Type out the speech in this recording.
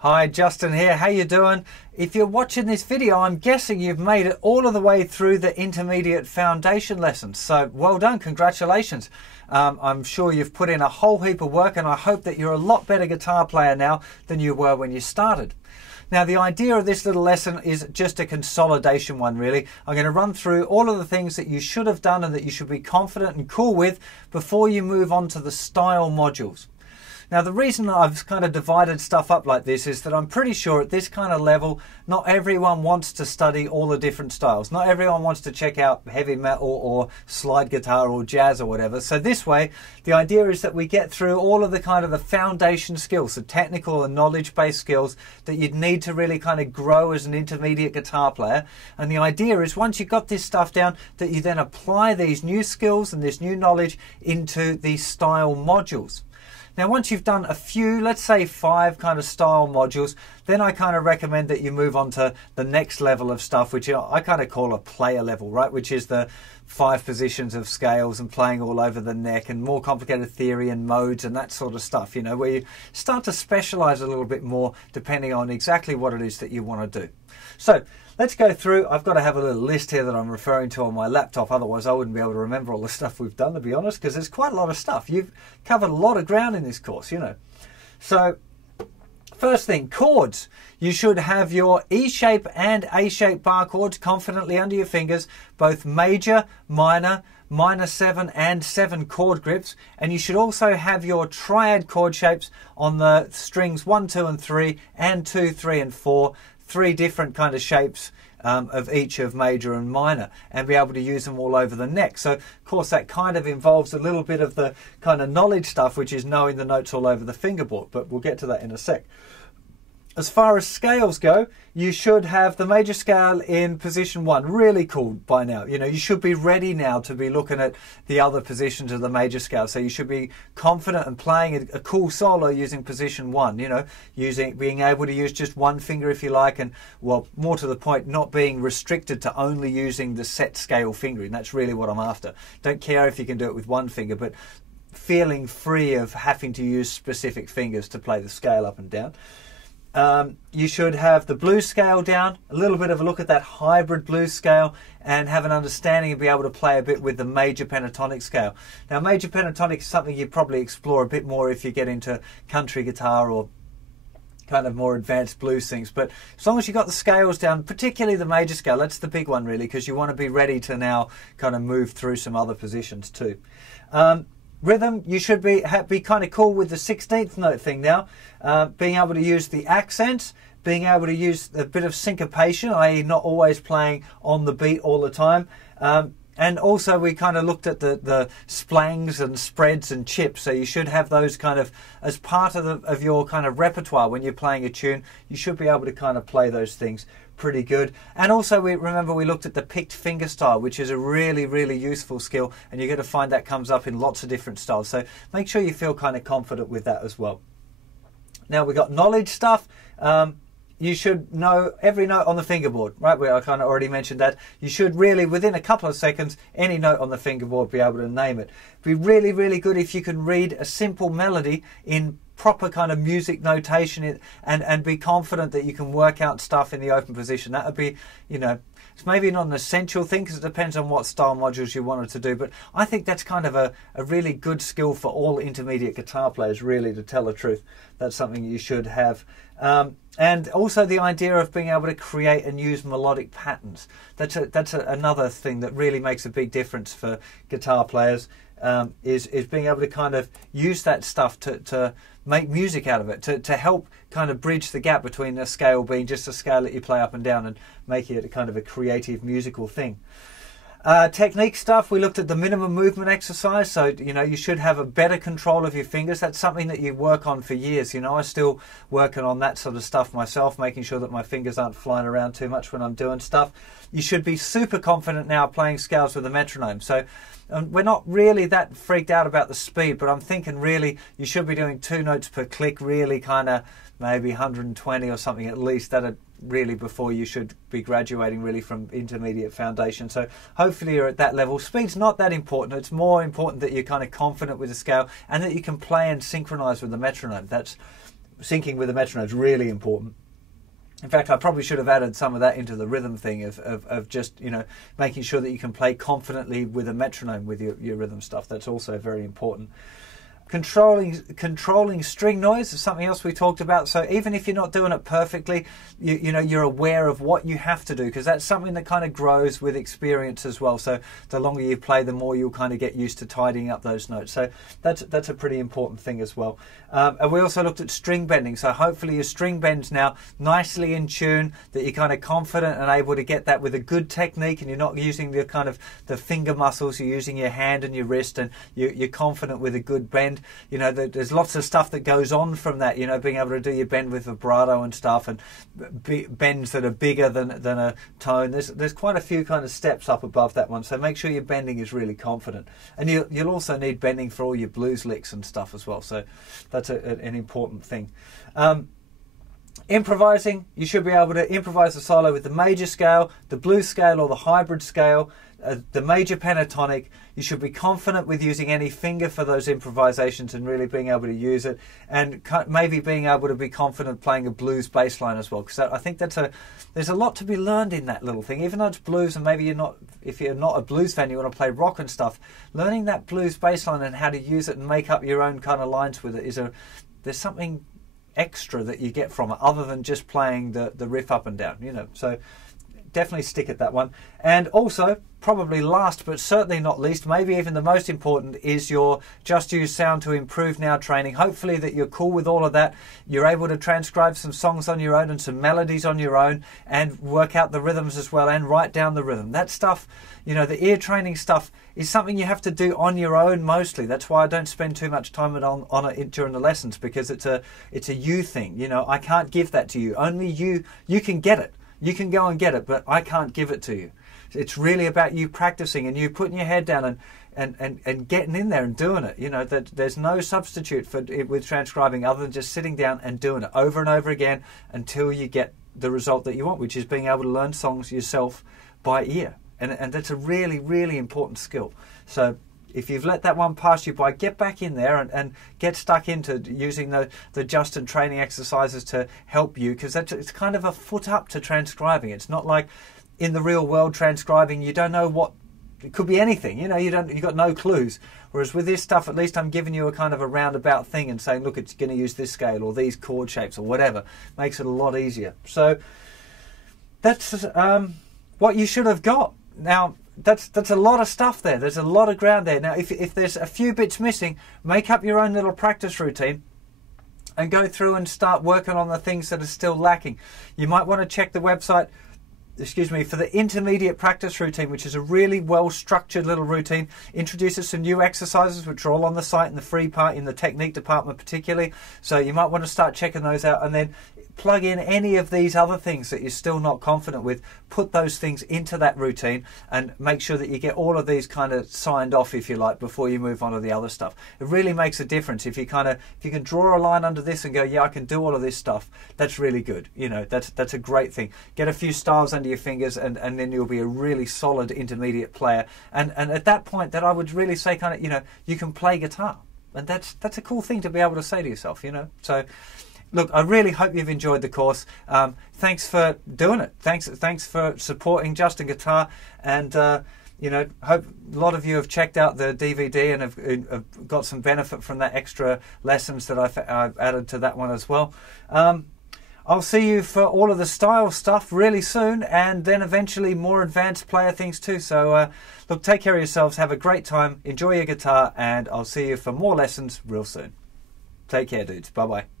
Hi, Justin here. How you doing? If you're watching this video, I'm guessing you've made it all of the way through the intermediate foundation lessons. So well done, congratulations. I'm sure you've put in a whole heap of work, and I hope that you're a lot better guitar player now than you were when you started. Now, the idea of this little lesson is just a consolidation one, really. I'm going to run through all of the things that you should have done and that you should be confident and cool with before you move on to the style modules. Now, the reason I've kind of divided stuff up like this is that I'm pretty sure at this kind of level, not everyone wants to study all the different styles. Not everyone wants to check out heavy metal or slide guitar or jazz or whatever. So this way, the idea is that we get through all of the kind of the foundation skills, the technical and knowledge-based skills that you'd need to really kind of grow as an intermediate guitar player. And the idea is once you've got this stuff down, that you then apply these new skills and this new knowledge into the style modules. Now, once you've done a few, let's say 5 kind of style modules, then I kind of recommend that you move on to the next level of stuff, which I kind of call a player level, right? Which is the 5 positions of scales and playing all over the neck and more complicated theory and modes and that sort of stuff, you know, where you start to specialize a little bit more depending on exactly what it is that you want to do. So let's go through. I've got to have a little list here that I'm referring to on my laptop, otherwise I wouldn't be able to remember all the stuff we've done, to be honest, because there's quite a lot of stuff. You've covered a lot of ground in this course, you know. So first thing, chords. You should have your E shape and A shape bar chords confidently under your fingers, both major, minor, minor 7 and 7 chord grips, and you should also have your triad chord shapes on the strings 1, 2 and 3 and 2, 3 and 4, 3 different kind of shapes of each of major and minor, and be able to use them all over the neck. So of course that kind of involves a little bit of the kind of knowledge stuff, which is knowing the notes all over the fingerboard, but we'll get to that in a sec. As far as scales go, you should have the major scale in position 1. Really cool by now. You know, you should be ready now to be looking at the other positions of the major scale. So you should be confident and playing a cool solo using position 1, you know, being able to use just one finger if you like, and, well, more to the point, not being restricted to only using the set scale fingering. That's really what I'm after. Don't care if you can do it with one finger, but feeling free of having to use specific fingers to play the scale up and down. You should have the blues scale down, a little bit of a look at that hybrid blues scale, and have an understanding and be able to play a bit with the major pentatonic scale. Now, major pentatonic is something you probably explore a bit more if you get into country guitar or kind of more advanced blues things. But as long as you've got the scales down, particularly the major scale, that's the big one really, because you want to be ready to now kind of move through some other positions too. Rhythm, you should be kind of cool with the 16th note thing now. Being able to use the accents, being able to use a bit of syncopation, i.e. not always playing on the beat all the time. And also we kind of looked at the splangs and spreads and chips, so you should have those kind of as part of your kind of repertoire when you're playing a tune. You should be able to kind of play those things pretty good. And also remember we looked at the picked finger style, which is a really, really useful skill, and you're going to find that comes up in lots of different styles. So make sure you feel kind of confident with that as well. Now we've got knowledge stuff. You should know every note on the fingerboard, right? I kind of already mentioned that. You should really, within a couple of seconds, any note on the fingerboard, be able to name it. Be really, really good if you can read a simple melody in proper kind of music notation and be confident that you can work out stuff in the open position. That would be, you know, it's maybe not an essential thing because it depends on what style modules you wanted to do, but I think that's kind of a really good skill for all intermediate guitar players, really, to tell the truth. That's something you should have. And also the idea of being able to create and use melodic patterns. That's another thing that really makes a big difference for guitar players, is being able to kind of use that stuff to make music out of it, to help kind of bridge the gap between a scale being just a scale that you play up and down and making it a kind of a creative musical thing. Technique stuff, we looked at the minimum movement exercise, so you know you should have a better control of your fingers. That's something that you work on for years. You know, I'm still working on that sort of stuff myself, making sure that my fingers aren't flying around too much when I'm doing stuff. You should be super confident now playing scales with a metronome. So we're not really that freaked out about the speed, but I'm thinking really you should be doing 2 notes per click, really kind of maybe 120 or something at least. That'd really before you should be graduating really from intermediate foundation. So hopefully you're at that level. Speed's not that important. It's more important that you're kind of confident with the scale and that you can play and synchronize with the metronome. That's syncing with the metronome is really important. In fact, I probably should have added some of that into the rhythm thing of just, you know, making sure that you can play confidently with a metronome with your rhythm stuff. That's also very important. Controlling string noise is something else we talked about. So even if you're not doing it perfectly, you know, you're aware of what you have to do, because that's something that kind of grows with experience as well. So the longer you play, the more you'll kind of get used to tidying up those notes. So that's a pretty important thing as well. And we also looked at string bending. So hopefully your string bend's now nicely in tune, that you're kind of confident and able to get that with a good technique, and you're not using the kind of the finger muscles, you're using your hand and your wrist, and you're confident with a good bend. You know, there's lots of stuff that goes on from that, you know, being able to do your bend with vibrato and stuff, and bends that are bigger than a tone. There's quite a few kind of steps up above that one, so make sure your bending is really confident. And you'll also need bending for all your blues licks and stuff as well, so that's an important thing. Improvising, you should be able to improvise a solo with the major scale, the blues scale or the hybrid scale, the major pentatonic. You should be confident with using any finger for those improvisations and really being able to use it, and maybe being able to be confident playing a blues bass line as well, because I think there's a lot to be learned in that little thing. Even though it's blues, and maybe if you're not a blues fan, you want to play rock and stuff, learning that blues bass line and how to use it and make up your own kind of lines with it there's something extra that you get from it, other than just playing the riff up and down, you know. So definitely stick at that one. And also, probably last but certainly not least, maybe even the most important, is your Just Use Sound to Improve Now training. Hopefully that you're cool with all of that. You're able to transcribe some songs on your own and some melodies on your own, and work out the rhythms as well, and write down the rhythm. That stuff, you know, the ear training stuff is something you have to do on your own mostly. That's why I don't spend too much time on it during the lessons, because it's a you thing. You know, I can't give that to you. Only you can get it. You can go and get it, but I can't give it to you. It's really about you practicing and you putting your head down and getting in there and doing it. You know, that there's no substitute for it with transcribing other than just sitting down and doing it over and over again until you get the result that you want, which is being able to learn songs yourself by ear. And that's a really, really important skill. So if you've let that one pass you by, get back in there and get stuck into using the Justin training exercises to help you, because it's kind of a foot up to transcribing. It's not like in the real world transcribing, you don't know what, it could be anything, you know, you've got no clues. Whereas with this stuff, at least I'm giving you a kind of a roundabout thing and saying, look, it's going to use this scale or these chord shapes or whatever. Makes it a lot easier. So that's what you should have got. Now, that's a lot of stuff there. There's a lot of ground there. Now, if there's a few bits missing, make up your own little practice routine and go through and start working on the things that are still lacking. You might want to check the website, for the intermediate practice routine, which is a really well-structured little routine. Introduces some new exercises, which are all on the site in the free part, in the technique department particularly. So you might want to start checking those out, and then plug in any of these other things that you're still not confident with. Put those things into that routine and make sure that you get all of these kind of signed off, if you like, before you move on to the other stuff. It really makes a difference if you can draw a line under this and go, yeah, I can do all of this stuff. That's really good. You know, that's a great thing. Get a few styles under your fingers, and then you'll be a really solid intermediate player. And at that point, that I would really say, kind of, you know, you can play guitar, and that's a cool thing to be able to say to yourself, you know. So look, I really hope you've enjoyed the course. Thanks for doing it. Thanks for supporting Justin Guitar, and you know, hope a lot of you have checked out the DVD and have got some benefit from that extra lessons that I've added to that one as well. I'll see you for all of the style stuff really soon, and then eventually more advanced player things too. So look, take care of yourselves, have a great time, enjoy your guitar, and I'll see you for more lessons real soon. Take care, dudes. Bye-bye.